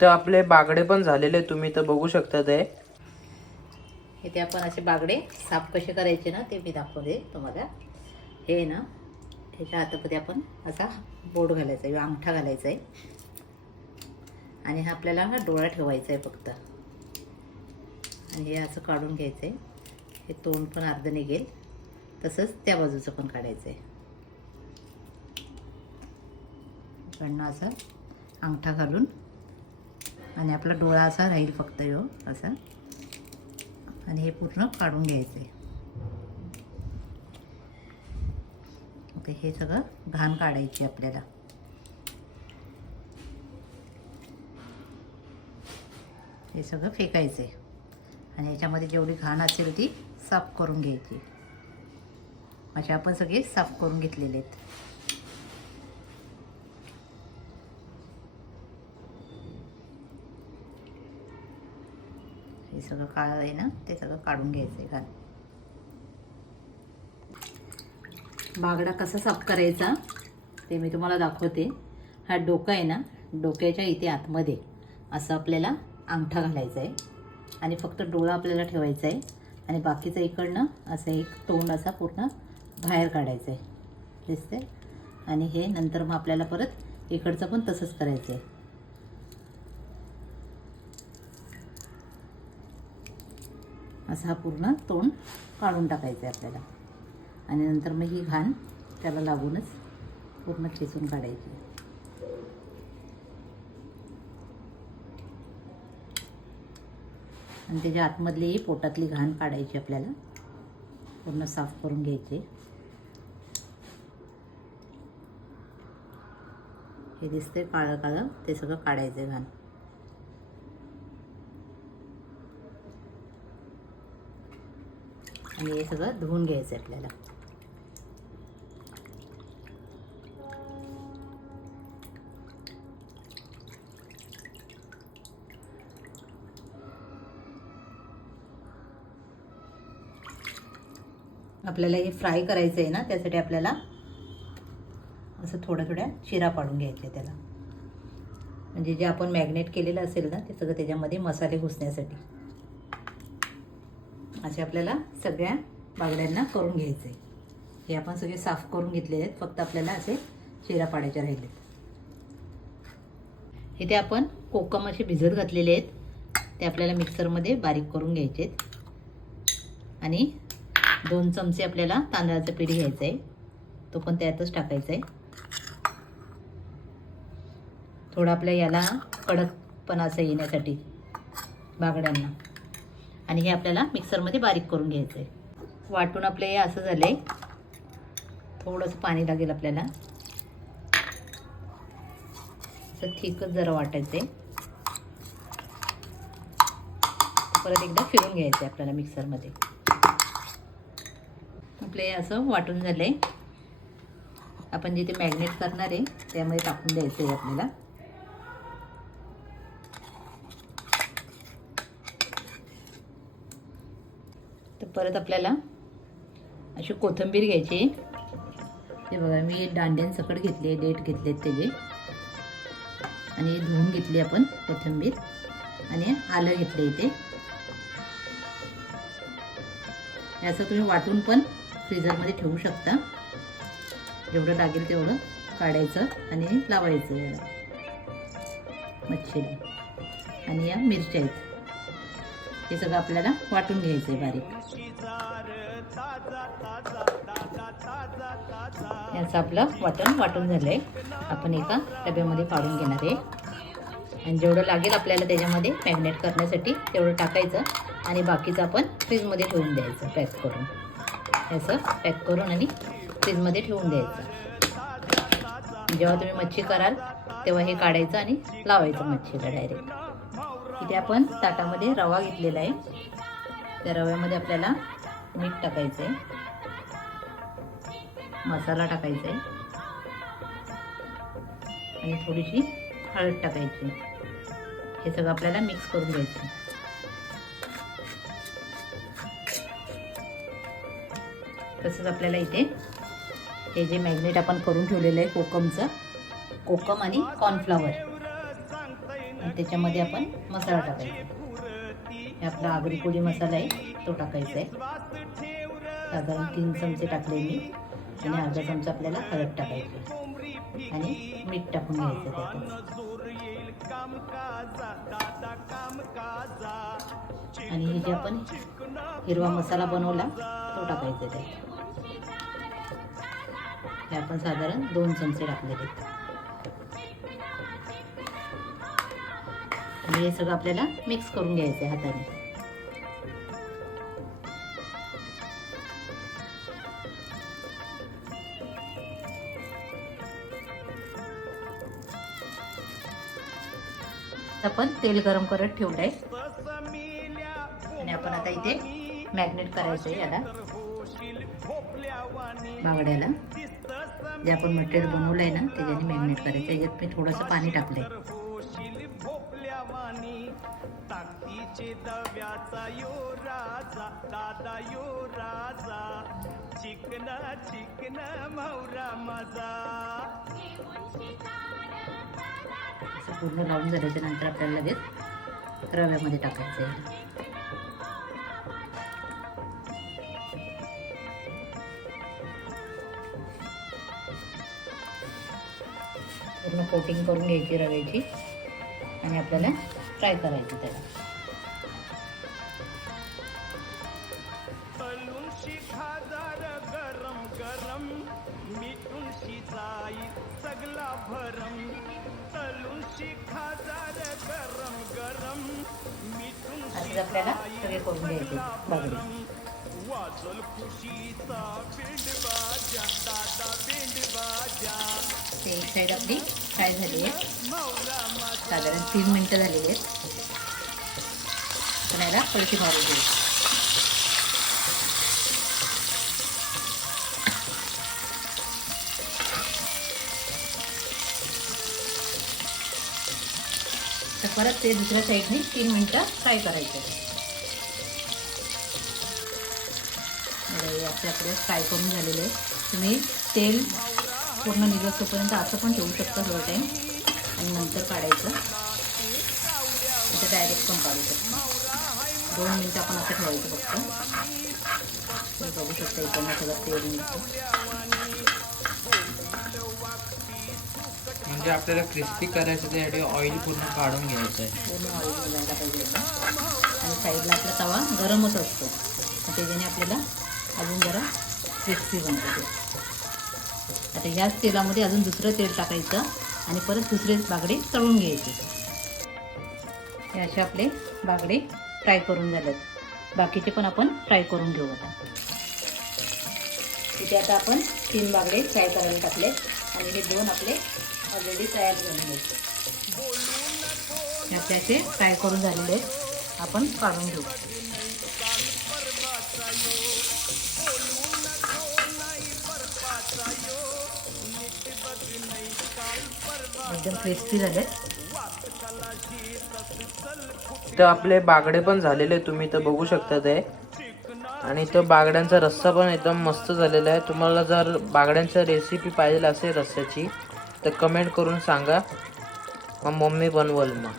तर आपले बागडे पण झालेले, तुम्ही तर बघू शकता ते. इथे आपण असे बागडे साफ कसे करायचे ना ते मी दाखवते तुम्हाला. हे ना ह्याच्या हातामध्ये आपण असा बोट घालायचा आहे, अंगठा घालायचा आहे आणि हा आपल्याला ना डोळा ठेवायचा आहे फक्त. आणि हे असं काढून घ्यायचं आहे. हे तोंड पण अर्ध निघेल, तसंच त्या बाजूचं पण काढायचं आहे. इकडनं असं अंगठा घालून आणि आपला डोळा असा राहील फक्त यो असा. आणि हे पूर्ण काढून घ्यायचं आहे. ओके, हे सगळं घाण काढायची आपल्याला. हे सगळं फेकायचं आहे आणि याच्यामध्ये जेवढी घाण असेल ती साफ करून घ्यायची. असे आपण सगळे साफ करून घेतलेले आहेत. हे सगळं काळं आहे ना ते सगळं काढून घ्यायचं आहे घाण. बागडा कसा साफ करायचा ते मी तुम्हाला दाखवते. हा डोका आहे ना, डोक्याच्या इथे आतमध्ये असं आपल्याला अंगठा घालायचा आहे आणि फक्त डोळा आपल्याला ठेवायचा आहे आणि बाकीचं इकडनं असं एक तोंड असा पूर्ण बाहेर काढायचं आहे, दिसते. आणि हे नंतर मग आपल्याला परत इकडचं पण तसंच करायचं आहे. असा हा पूर्ण तोंड काढून टाकायचं आहे आपल्याला आणि नंतर मग ही घाण त्याला लागूनच पूर्ण खेचून काढायची. आणि त्याच्या आतमधली ही पोटातली घाण काढायची आपल्याला, पूर्ण साफ करून घ्यायची. हे दिसते काळं काळं, ते सगळं काढायचं घाण. आणि हे सगळं धुवून घ्यायचं आपल्याला. आपल्याला हे फ्राय करायचं आहे ना, त्यासाठी आपल्याला असं थोड्या चिरा पाडून घ्यायच्या त्याला. म्हणजे जे आपण मॅग्नेट केलेलं असेल ना ते सगळं त्याच्यामध्ये मसाले घुसण्यासाठी. असे आपल्याला सगळ्या बागड्यांना करून घ्यायचे. हे आपण सगळे साफ करून घेतलेले आहेत, फक्त आपल्याला असे चिरा पाडायचे राहिलेत. इथे आपण कोकम असे भिजत घातलेले आहेत, ते आपल्याला मिक्सरमध्ये बारीक करून घ्यायचे आहेत. आणि 2 चमचे आपल्याला तांदळाचं पीठ घ्यायचं आहे, तो पण त्यातच टाकायचा आहे. थोडं आपल्या याला कडकपणा असं येण्यासाठी बागड्यांना. आणि हे आपल्याला मिक्सरमध्ये बारीक करून घ्यायचं आहे. वाटून आपलं हे असं झालं आहे. थोडंसं पाणी लागेल आपल्याला, असं थिकच जरा वाटायचं आहे. परत एकदा फिरून घ्यायचं आहे आपल्याला मिक्सरमध्ये. आपलं हे असं वाटून झालं आहे. आपण जिथे मॅग्नेट करणार आहे त्यामध्ये टाकून द्यायचं आहे आपल्याला. तर परत आपल्याला अशी कोथिंबीर घ्यायची. हे बघा मी दांड्यांसकट घेतली आहे, देठ घेतलेत त्याचे. आणि धुवून घेतली आपण कोथिंबीर. आणि आलं घेतलं इथे. याचं तुम्ही वाटून पण फ्रीजरमध्ये ठेवू शकता. जेवढं लागेल तेवढं काढायचं आणि लावायचं याला मच्छीला. आणि या मिरच्या आहेत, हे सगळं आपल्याला वाटून घ्यायचं आहे बारीक. याचं आपलं वाटून झालं आहे. आपण एका डब्यामध्ये काढून घेणार आहे. आणि जेवढं लागेल आपल्याला त्याच्यामध्ये मॅग्नेट करण्यासाठी तेवढं टाकायचं आणि बाकीचं आपण फ्रीजमध्ये ठेवून द्यायचं पॅक करून. याचं पॅक करून आणि फ्रीजमध्ये ठेवून द्यायचं. जेव्हा तुम्ही मच्छी कराल तेव्हा हे काढायचं आणि लावायचं मच्छीला डायरेक्ट. इथे आपण ताटामध्ये रवा घेतलेला आहे. त्या रव्यामध्ये आपल्याला मीठ टाकायचं आहे, मसाला टाकायचा आहे आणि थोडीशी हळद टाकायची. हे सगळं आपल्याला मिक्स करून घ्यायचं. तसंच आपल्याला इथे हे जे मॅग्नेट आपण करून ठेवलेलं आहे कोकमचं, कोकम आणि कॉर्नफ्लॉवर त्याच्यामध्ये आपण मसाला टाकायचा. हे आपला आगरी कोळी मसाला आहे तो टाकायचा आहे. साधारण 3 चमचे टाकले मी आणि अर्धा चमचा आपल्याला हळद टाकायची आणि मीठ टाकून घ्यायचं त्यात. आणि हे जे आपण हिरवा मसाला बनवला तो टाकायचा त्यात. हे आपण साधारण 2 चमचे टाकलेले आणि हे सगळं आपल्याला मिक्स करून घ्यायचं आहे हाताने. आपण तेल गरम करत ठेवलंय आणि आपण आता इथे मॅग्नेट करायचंय याला, बांगड्याला. जे आपण मटेरियल बनवलंय ना त्याच्याने मॅग्नेट करायचं. याच्यात मी थोडंसं पाणी टाकलंय. पूर्ण लावून झाल्याच्या नंतर आपल्याला लगेच रव्यामध्ये टाकायचं आहे. पूर्ण कोटिंग करून घ्यायची रव्याची आणि आपल्याला फ्राय करायचं त्याला. आणि आपल्याला सगळे करून घ्यायचे बागडी. ते एक साईड आपली फ्राय झाली आहे. साधारण 3 मिनिटं झालेली आहेत. आपण याला पलटी मारून घेऊ. तर परत ते दुसऱ्या साईडने 3 मिनिटं फ्राय करायचं. आपल्याकडे फ्राय करून झालेलं आहे. तुम्ही तेल पूर्ण निघतोपर्यंत असं पण ठेवू शकता थोडं टाईम आणि नंतर काढायचं. आता डायरेक्ट पण काढू शकता. 2 मिनिटं आपण असं ठेवायचं फक्त. बघू शकता इकडनं सगळं तेल निघतं. म्हणजे आपल्याला क्रिस्पी करायचं त्यासाठी ऑइल पूर्ण काढून घ्यायचं आहे. पूर्ण ऑइल घालायला पाहिजे आणि साईडला आपला तवा गरमच असतो. त्याच्याने आपल्याला अजून जरा क्रिस्पी बनतो. आता ह्याच तेलामध्ये अजून दुसरं तेल टाकायचं आणि परत दुसरे बागडे तळून घ्यायचे. हे असे आपले बागडे फ्राय करून झालेत. बाकीचे पण आपण फ्राय करून घेऊ. आता तिथे आता आपण 3 बागडे फ्राय करायला टाकले आणि हे 2 आपले ऑलरेडी तयार झालेले आहेत. त्याचे फ्राय करून झालेले आहेत. आपण काढून घेऊ. एकदम क्रिस्पी झाले. तर आपले बागडे पण झालेले तुम्ही तर बघू शकता ते. आणि तो बागड्यांचा रस्सा पण एकदम मस्त झालेला आहे. तुम्हाला जर बागड्यांचा रेसिपी पाहिजे असेल रस्स्याची तर कमेंट करून सांगा. मग मम्मी बनवल मग.